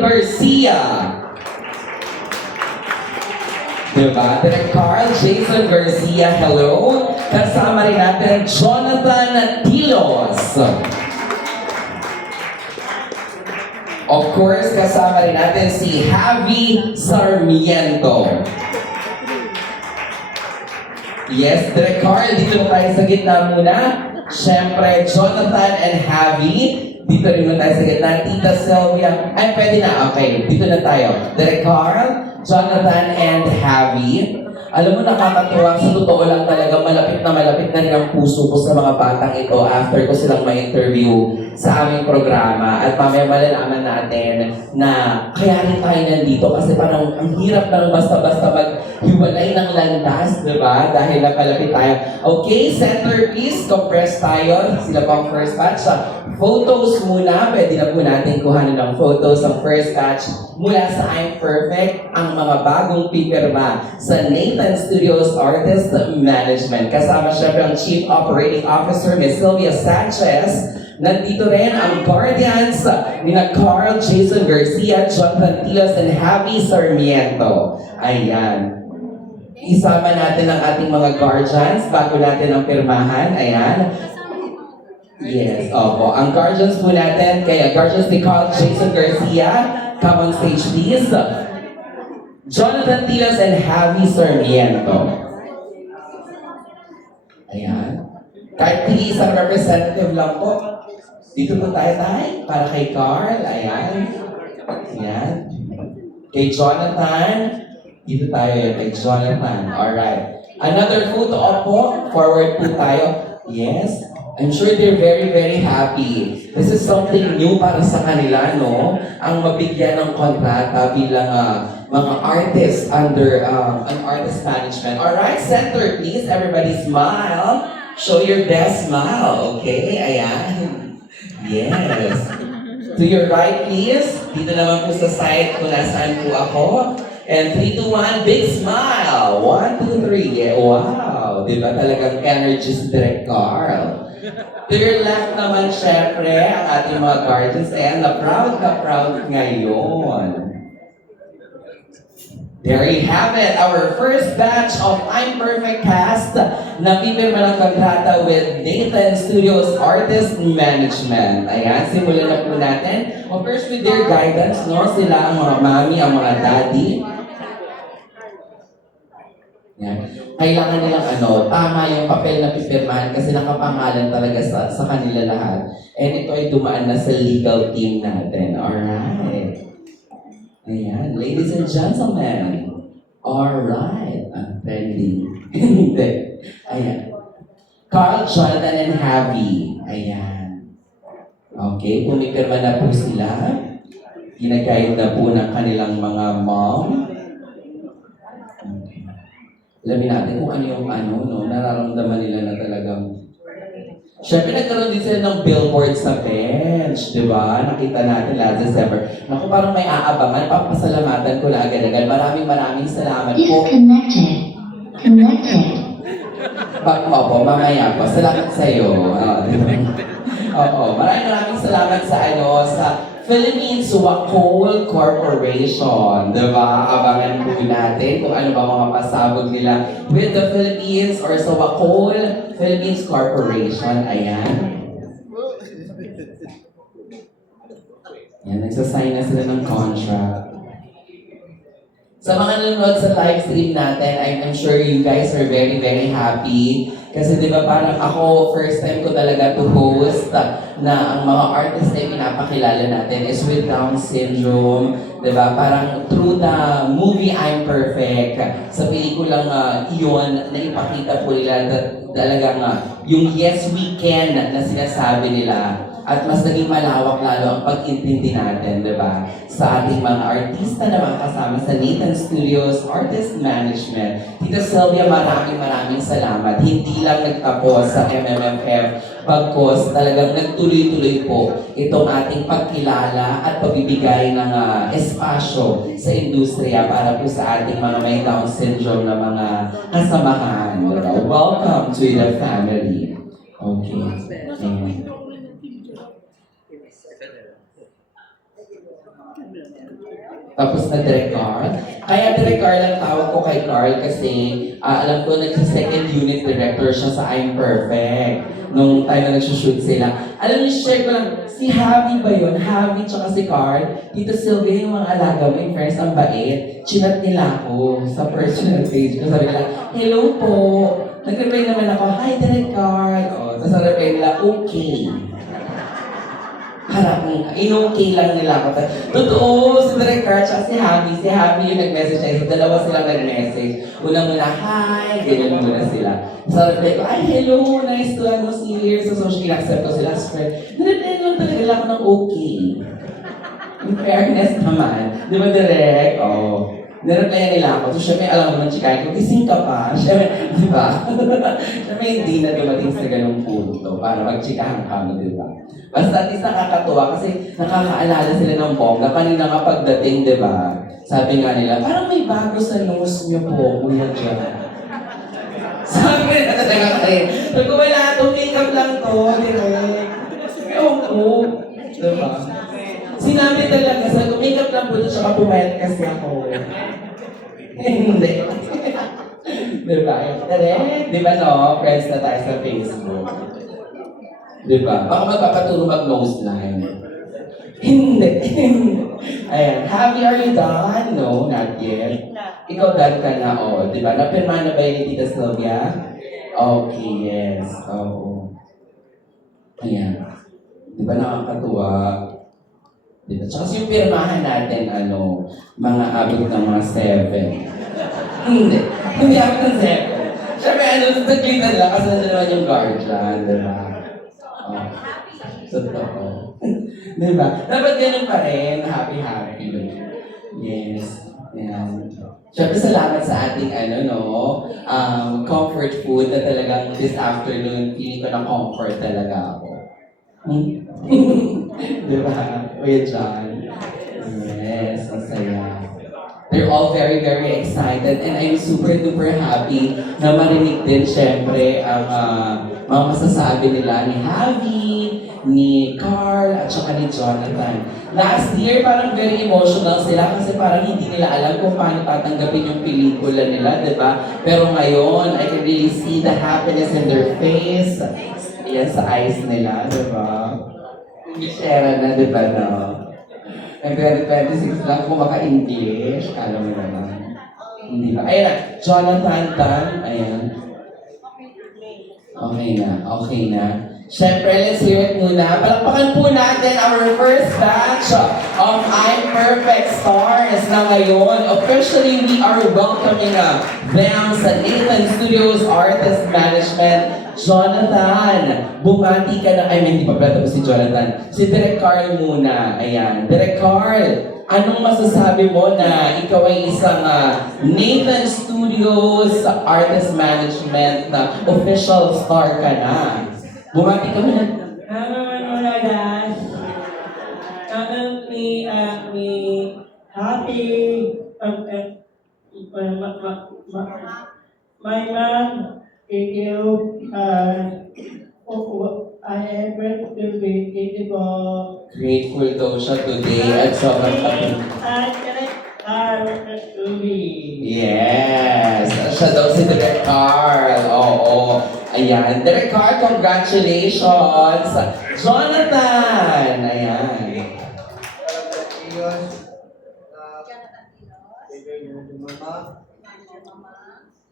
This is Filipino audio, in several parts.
Garcia. Diba? Direk Carl Jason Garcia, hello. Kasama rin natin Jonathan Tilos. Of course, kasama rin natin si Javi Sarmiento. Yes, Direk Carl, dito tayo sa gitna muna. Siyempre, Jonathan and Javi. Dito rin tayo sa gitna. Tita Sylvia. Ay, pwede na. Okay, dito na tayo. Direk Carl, Jonathan and Javi. Alam mo, nakakatuwa. Sa totoo lang talaga, malapit na rin ang puso ko sa mga batang ito after ko silang ma-interview sa aming programa. At mamaya malalaman natin na kaya rin tayo nandito kasi parang ang hirap lang basta-basta maghiwalay ng landas, di ba? Dahil napalapit tayo. Okay, centerpiece, compress tayo. Sila pa ang first batch. Photos muna. Pwede na po natin kuhanin ng photos ng first batch mula sa I'm Perfect, ang mga bagong pipirma sa Nathan Studios Artist Management. Kasama syempre ang Chief Operating Officer, Ms. Sylvia Sanchez. Nandito rin ang guardians ni Carl Jason Garcia, Jonathan Tilos, and Javi Sarmiento. Ayan. Isama natin ang ating mga guardians bago natin ang pirmahan. Ayan. Yes, opo. Ang guardians po natin, kaya guardians ni Carl Jason Garcia, come on stage please. Jonathan Tilos and Javi Sarmiento. Ayan. Kahit hindi isang representative lang po. Dito po tayo para kay Carl. Ayan. Ayan. Kay Jonathan. Dito tayo kay Jonathan. Alright. Another photo po. Forward po tayo. Yes. I'm sure they're very, very happy. This is something new para sa kanila, no? Ang mabigyan ng kontrata bilang mga artists under an artist management. Alright, center please. Everybody smile. Show your best smile, okay? Ayan. Yes. To your right, please. Dito naman po sa side kung nasaan po ako. And 3, 2, 1, big smile. 1, 2, 3. Yeah, wow. Diba talagang energy si Direk Carl? To your left naman, syempre, ang ating mga guardians. Ayan, na proud ngayon. There you have it, our first batch of I'm Perfect cast na pipirma ng kontrata with Nathan Studios Artist Management. Ayan, simulan na po natin. Of course, with their guidance, no? Sila ang mga mami, ang mga daddy. Yan. Kailangan nilang tama yung papel na pipirmahan kasi nakapangalan talaga sa kanila lahat. And ito ay dumaan na sa legal team natin. Alright. Ayan, ladies and gentlemen. Alright. I'm ready. Ayan. Carl, Jonathan, and Javi. Ayan. Okay, pumipirma na po sila. Ginagayad na po ng kanilang mga mom. Alamin natin kung ano yung nararamdaman nila na talagang... Siyempre, nagkaroon din sila ng billboard sa bench, di ba? Nakita natin last December. Naku, parang may aabangan. Papasalamatan ko na agad-agad. Maraming salamat po. Connected. Opo, mamaya po. Salamat sa iyo. Opo, maraming salamat sa Philippines Wacol Corporation, diba? Abangan po natin kung ano ba mga pasabog nila with the Philippines or sa Wacol Philippines Corporation. Ayan. Ayan, nagsasign na sila ng contract. Sa mga nanonood sa live stream natin, I'm sure you guys are very, very happy. Kasi di ba parang ako, first time ko talaga to host na ang mga artists na pinapakilala natin is with Down syndrome. Di ba? Parang through the movie I'm Perfect, sa pelikulang iyon, na ipakita po nila talagang yung yes we can na sinasabi nila. At mas naging malawak lalo ang pag-intindi natin, di ba? Sa ating mga artista na mga kasama sa Nathan Studios Artist Management. Tita Sylvia, maraming salamat. Hindi lang nagtapos sa MMFF, bagkos talagang nagtuloy-tuloy po itong ating pagkilala at pagbibigay ng espasyo sa industriya para po sa ating mga may Down syndrome na mga kasamahan. Welcome to the family. Okay. Tapos na Direk Carl. Kaya Direk Carl ang tawag ko kay Carl kasi alam ko nagsa-second unit director siya sa I'm Perfect. Nung time na nagsushoot sila. Alam niyo, share ko lang, si Javi ba yun? Javi tsaka si Carl. Tito Sylvia, yung mga alaga mo, yung friends, ang bait. Chinat nila ako sa personal page ko. Sabi nila, hello po. Nag-reply naman ako, hi Direk Carl. Tapos ang reply nila, okay. Parang, in-okay lang nila ako. Totoo, si Direk Carl at si Javi. Si Javi yung nag-message tayo. Dalawa silang nag-message. Una muna, hi! Ganyan muna sila. So, reply ko, ay, hello! Nice to see you here. So, in-accept ko sila as friend. Nireply lang talaga lang ako ng okay. In fairness naman. Di ba, Direk? Oo. Nireply nila ako. So, syempre, alam mo naman, chikahin ko, gising ka pa. Syempre, di ba? Syempre, hindi na dumating sa ganung punto para magchikahan kami, di ba? Basta at least nakakatuwa kasi nakakaalala sila ng bongga. Kanina nga pagdating, di ba? Sabi nga nila, parang may bago sa nose niyo po, Kuya Jan. Sabi na talaga kayo. Sabi ko, wala itong makeup lang to, direct. Ewan ko. Di ba? Sinabi talaga, sabi ko, makeup lang po ito, tsaka pumayat kasi ako. Hindi. Di ba? Direct. Di ba no? Friends na tayo sa Facebook. Diba? Baka magpapaturo mag-nose line. Hindi. Ayan. Javi, are you done? No, not yet. Ikaw done ka na, oh. Diba? Napirma na ba yun ni Tita Sylvia? Okay, yes. Oo. Ayan. Diba nakakatuwa? Diba? Tsaka yung pirmahan natin, mga abot ng mga 7. Hindi. Hindi abot ng 7. Siyempre, saglitan lang kasi naman yung guardian, diba? Totoo. Diba? Dapat ganun pa rin. Happy. Yes. Yan. Siyempre, salamat sa ating comfort food na talagang this afternoon, feeling ko na comfort talaga ako. Diba? Kuya John? Yes, ang saya. They're all very, very excited and I'm super duper happy na marinig din syempre ang mga masasabi nila ni Javi, ni Carl, at saka ni Jonathan. Last year, parang very emotional sila kasi parang hindi nila alam kung paano tatanggapin yung pelikula nila, di ba? Pero ngayon, I can really see the happiness in their face. Yan sa eyes nila, di ba? Share na, di ba, no? And 2026 lang kung maka-English, alam mo naman. Hindi ba? Ayan na, Jonathan Tan, ayan. Okay na. Siyempre, let's hear it muna. Palakpakan po natin our first batch of I'm Perfect Stars na ngayon. Officially, we are welcoming them sa Nathan Studios Artist Management. Jonathan, bumati ka na. Hindi pa pala tapos si Jonathan. Si Direk Carl muna. Ayan. Direk Carl, anong masasabi mo na ikaw ay isang Nathan Studios Artist Management na official star ka na? Bumati ka muna. Happy my mom, thank you. I am grateful to be grateful. Grateful daw siya today at sobrang happy. Yes! Siya daw si Direk Carl. Oo. Ayan. Direk Carl, congratulations! Jonathan! Ayan.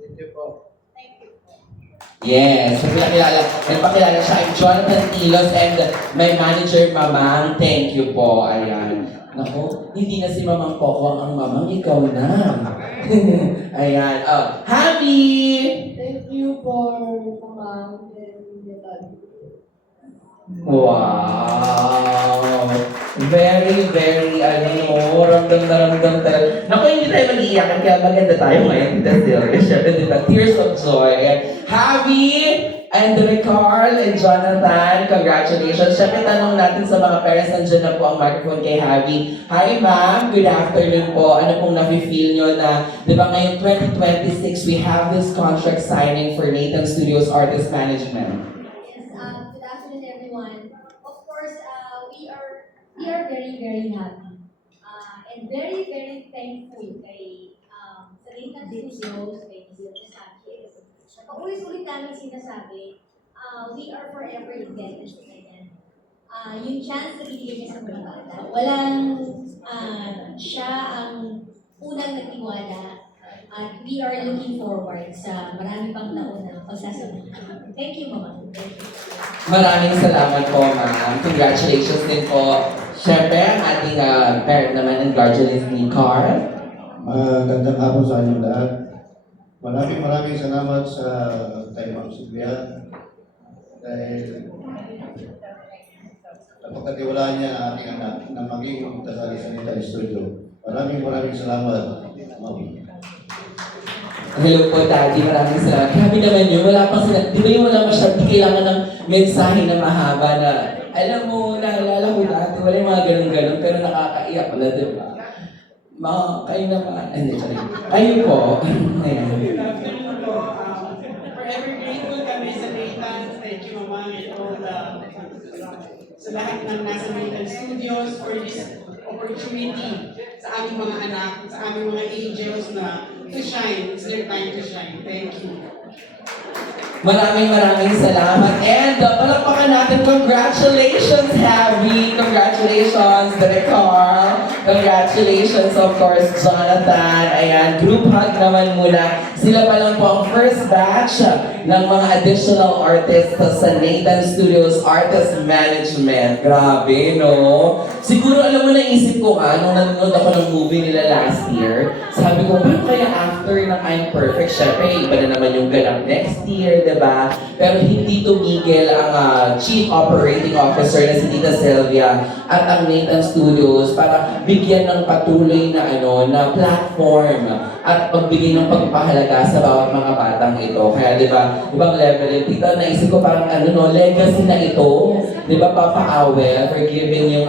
Thank you po. Yes, nagpakilala siya. I'm Jonathan Tilos and my manager, Mamang. Thank you po. Ayan. Naku, hindi na si Mamang Pokwang ang Mamang, ikaw na. Ayan. Happy! Thank you for Mamang and Wow! Very, very, ramdam na ramdam talaga. Naku, hindi tayo mag-iiyakan, kaya maganda tayo ngayon, Tita Sylvia. Siyempre, diba? Tears of joy. Javi, and Carl, and Jonathan, congratulations. Siyempre, tanong natin sa mga parents, nandiyan na po ang microphone kay Javi. Hi, ma'am. Good afternoon po. Ano pong nafe-feel nyo na, di ba ngayon 2026, we have this contract signing for Nathan Studios Artist Management. good afternoon everyone. Of course, we are very, very happy. very, very thankful kay sa Nathan Studios, kay Zilda Sanchez. Paulit-ulit namin sinasabi, we are forever indebted sa kanya. Yung chance na binigay niya sa mga bata, siya ang unang nagtiwala at we are looking forward sa marami pang taon na pagsasunod. Thank you, Mama. Thank you. Maraming salamat po, ma'am. Congratulations din po. Siyempre, ang ating parent naman and guardian ni Carl. Magandang hapon sa inyong lahat. Maraming salamat sa kay Ma'am Sylvia dahil napagkatiwalaan niya ang ating anak na maging kasali sa Nathan Studio. Maraming salamat, Ma'am. Hello po, Daddy. Maraming salamat. Grabe naman yun. Wala pang sila. Di ba yung wala masyadong di kailangan ng mensahe na mahaba na, alam mo, naalala ko dati, wala yung mga ganun-ganun, pero nakakaiyak na, di ba? Kayo naman. Hindi, sorry. Kayo po. Ayan. Good afternoon po. Forever grateful kami sa Nathan. Thank you, Mama, and all sa lahat ng nasa Nathan Studios for this opportunity sa aming mga anak, sa aming mga angels na to shine. It's their time to shine. Thank you. Maraming salamat. And palakpakan natin, congratulations, Javi. Congratulations, Derek Carl. Congratulations, of course, Jonathan. Ayan, group hug naman muna. Sila pa lang po ang first batch ng mga additional artists sa Nathan Studios Artist Management. Grabe, no? Siguro alam mo, naisip ko nung nanonood ako ng movie nila last year, sabi ko, paano kaya after ng I'm Perfect? Syempre, iba na naman yung ganap next year, diba? Pero hindi tumigil ang Chief Operating Officer na si Tita Sylvia at ang Nathan Studios para bigyan ng patuloy na na platform at magbigay ng pagpahalaga sa bawat mga batang ito. Kaya diba, ibang level yun. Tita, naisip ko parang legacy na ito. Diba, Papa Awel, for giving yung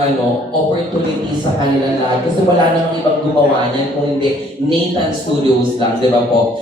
opportunity sa kanila lahat. Kasi wala namang ibang gumawa niyan kung hindi Nathan Studios lang, diba po?